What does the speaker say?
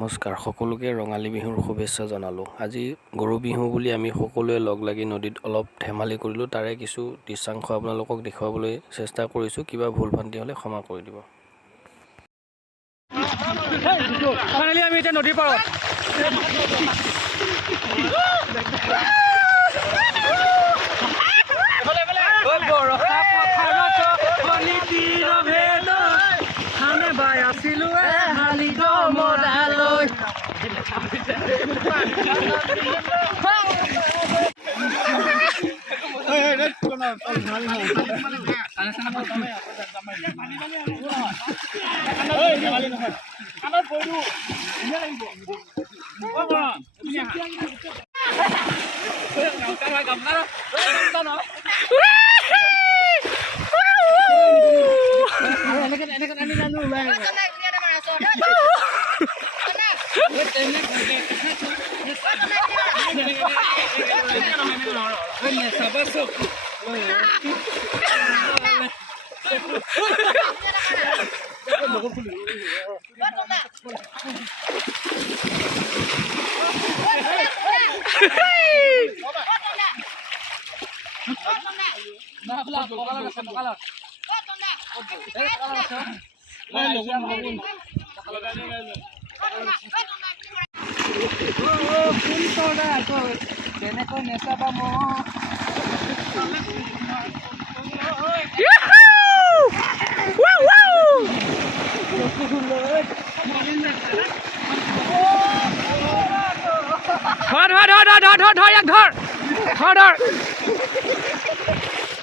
নমস্কাৰ সকলোকে ৰঙালী বিহুৰ শুভেচ্ছা জনালোঁ। আজি গৰু বিহু বুলি আমি সকলোৱে লগ লাগি নদীত অলপ ধেমালি কৰিলোঁ। তাৰে কিছু দৃশ্যাংশ আপোনালোকক দেখুৱাবলৈ চেষ্টা কৰিছোঁ। কিবা ভুল ভ্ৰান্তি হ'লে ক্ষমা কৰি দিব। আমি এতিয়া নদীৰ পাৰত ধৰ